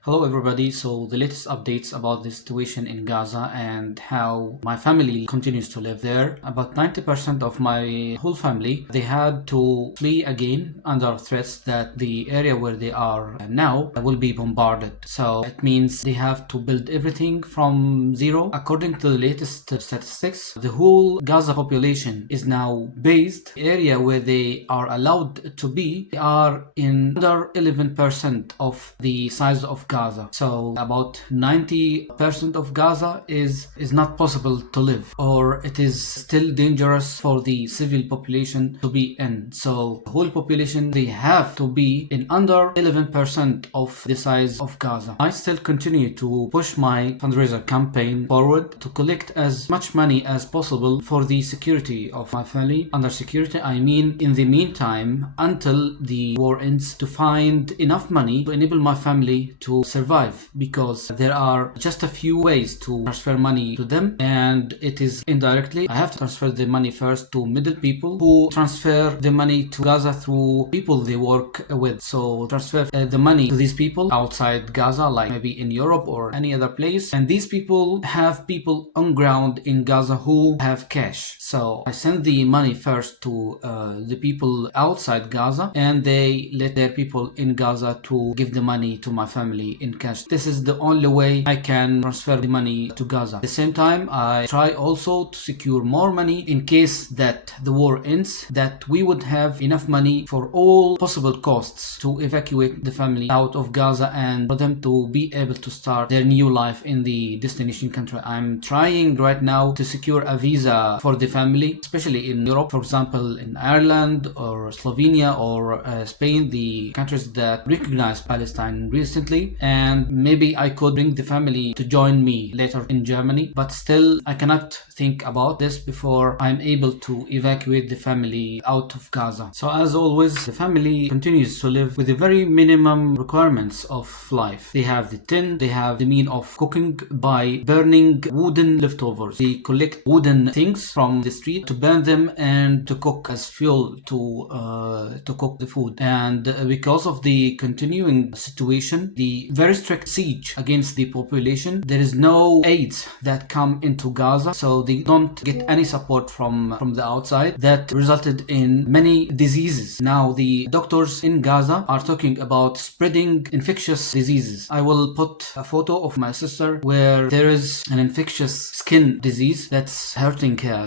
Hello everybody. So the latest updates about the situation in Gaza and how my family continues to live there. About 90% of my whole family, they had to flee again under threats that the area where they are now will be bombarded. So it means they have to build everything from zero. According to the latest statistics, the whole Gaza population is now based area where they are allowed to be. They are in under 11% of the size of Gaza. So about 90% of Gaza is not possible to live, or it is still dangerous for the civil population to be in. So the whole population, they have to be in under 11% of the size of Gaza. I still continue to push my fundraiser campaign forward to collect as much money as possible for the security of my family. Under security, I mean in the meantime, until the war ends, to find enough money to enable my family to survive, because there are just a few ways to transfer money to them, and it is indirectly. I have to transfer the money first to middle people who transfer the money to Gaza through people they work with. So transfer the money to these people outside Gaza, like maybe in Europe or any other place, and these people have people on ground in Gaza who have cash. So I send the money first to the people outside Gaza, and they let their people in Gaza to give the money to my family in cash. This is the only way I can transfer the money to Gaza. At the same time, I try also to secure more money in case that the war ends, that we would have enough money for all possible costs to evacuate the family out of Gaza and for them to be able to start their new life in the destination country. I'm trying right now to secure a visa for the family, especially in Europe, for example, in Ireland or Slovenia or Spain, the countries that recognized Palestine recently. And maybe I could bring the family to join me later in Germany, but still I cannot think about this before I'm able to evacuate the family out of Gaza. So as always, the family continues to live with the very minimum requirements of life. They have the tin, they have the mean of cooking by burning wooden leftovers. They collect wooden things from the street to burn them and to cook as fuel to cook the food. And because of the continuing situation, the very strict siege against the population, there is no aids that come into Gaza, so they don't get any support from the outside. That resulted in many diseases. Now the doctors in Gaza are talking about spreading infectious diseases. I will put a photo of my sister where there is an infectious skin disease that's hurting her.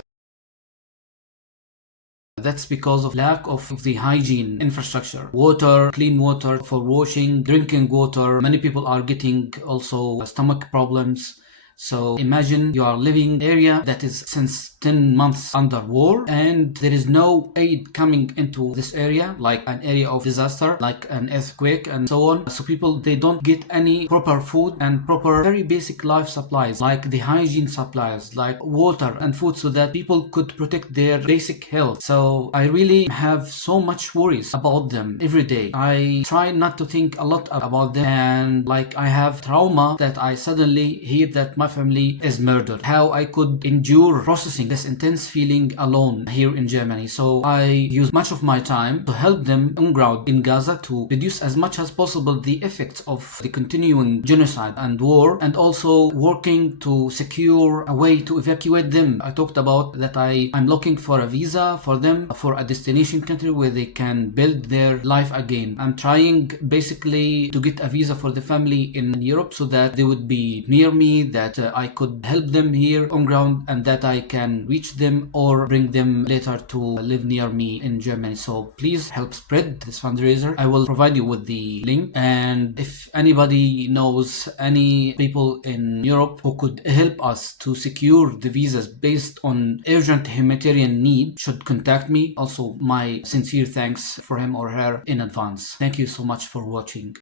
That's because of lack of the hygiene infrastructure. Water, clean water for washing, drinking water. Many people are getting also stomach problems. So imagine you are living in an area that is since 10 months under war, and there is no aid coming into this area, like an area of disaster, like an earthquake and so on. So people, they don't get any proper food and proper very basic life supplies, like the hygiene supplies, like water and food, so that people could protect their basic health. So I really have so much worries about them every day. I try not to think a lot about them, and like I have trauma that I suddenly hear that my family is murdered. How I could endure processing this intense feeling alone here in Germany. So I use much of my time to help them on ground in Gaza to reduce as much as possible the effects of the continuing genocide and war, and also working to secure a way to evacuate them. I talked about that I'm looking for a visa for them for a destination country where they can build their life again. I'm trying basically to get a visa for the family in Europe so that they would be near me, that I could help them here on ground, and that I can reach them or bring them later to live near me in Germany. So please help spread this fundraiser. I will provide you with the link, and if anybody knows any people in Europe who could help us to secure the visas based on urgent humanitarian need, should contact me. Also, my sincere thanks for him or her in advance. Thank you so much for watching.